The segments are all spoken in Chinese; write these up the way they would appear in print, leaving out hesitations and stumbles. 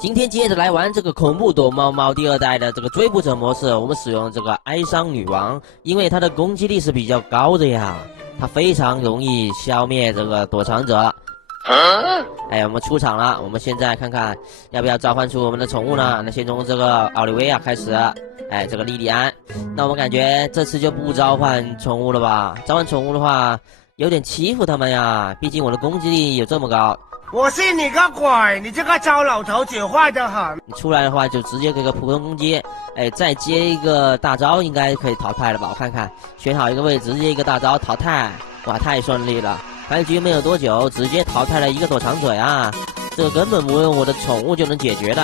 今天接着来玩这个恐怖躲猫猫第2代的这个追捕者模式，我们使用这个哀伤女王，因为它的攻击力是比较高的呀，它非常容易消灭这个躲藏者。哎，我们出场了，我们现在看看要不要召唤出我们的宠物呢？那先从这个奥利维亚开始，哎，这个莉莉安。那我们感觉这次就不召唤宠物了吧？召唤宠物的话，有点欺负他们呀，毕竟我的攻击力有这么高。我信你个鬼！你这个糟老头子坏得很。你出来的话就直接给个普通攻击，哎，再接一个大招应该可以淘汰了吧？我看看，选好一个位置，直接一个大招淘汰，哇，太顺利了！开局没有多久，直接淘汰了一个躲藏者啊，这个根本不用我的宠物就能解决的。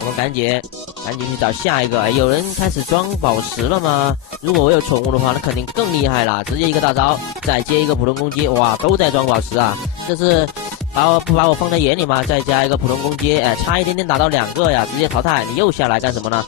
我们赶紧去找下一个。哎，有人开始装宝石了吗？如果我有宠物的话，那肯定更厉害了，直接一个大招，再接一个普通攻击，哇，都在装宝石啊！这是不把我放在眼里吗？再加一个普通攻击，哎，差一点点打到2个呀，直接淘汰。你又下来干什么呢？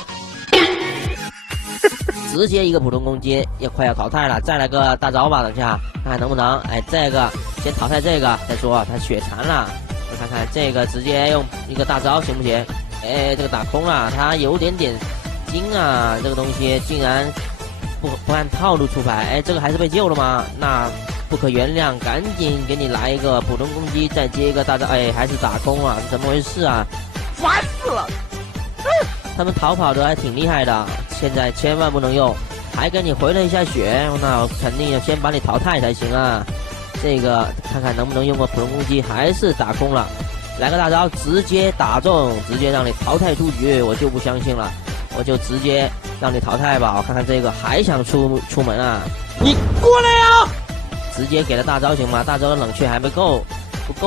直接一个普通攻击，也快要淘汰了，再来个大招吧，等下看看能不能。哎，这个先淘汰这个再说，他血残了。我看看这个直接用一个大招行不行？哎，这个打空了，他有点精啊，这个东西竟然不按套路出牌。哎，这个还是被救了吗？那不可原谅，赶紧给你来一个普通攻击，再接一个大招。哎，还是打空啊，怎么回事啊？烦死了！他们逃跑的还挺厉害的，现在千万不能用，还给你回了一下血，那我肯定要先把你淘汰才行啊。这个看看能不能用个普通攻击，还是打空了，来个大招直接打中，直接让你淘汰出局，我就不相信了，我就直接让你淘汰吧。我看看这个还想出门啊？你过来呀！直接给了大招行吗？大招的冷却还不够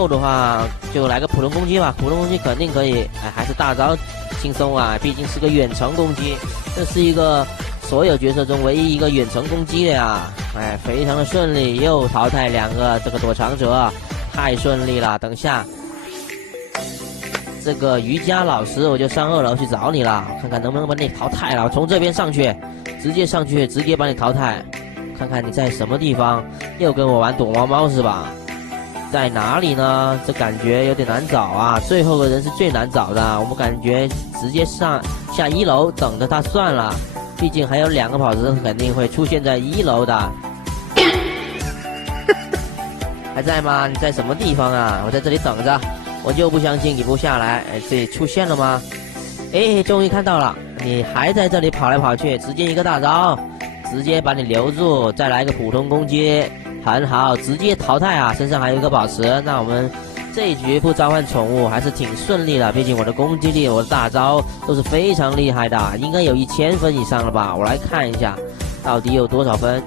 的话，就来个普通攻击吧。普通攻击肯定可以，哎，还是大招轻松啊，毕竟是个远程攻击，这是一个所有角色中唯一一个远程攻击的呀，哎，非常的顺利，又淘汰2个这个躲藏者，太顺利了。等下这个瑜伽老师我就上2楼去找你了，看看能不能把你淘汰了。我从这边上去，直接把你淘汰，看看你在什么地方，又跟我玩躲猫猫是吧？在哪里呢？这感觉有点难找啊！最后的人是最难找的，我们感觉直接下1楼等着他算了，毕竟还有2个宝石肯定会出现在1楼的。还在吗？你在什么地方啊？我在这里等着，我就不相信你不下来。哎，这里出现了吗？哎，终于看到了，你还在这里跑来跑去，直接一个大招，直接把你留住，再来一个普通攻击。很好，直接淘汰啊！身上还有一个宝石，那我们这一局不召唤宠物还是挺顺利的。毕竟我的攻击力、我的大招都是非常厉害的，应该有1000分以上了吧？我来看一下，到底有多少分。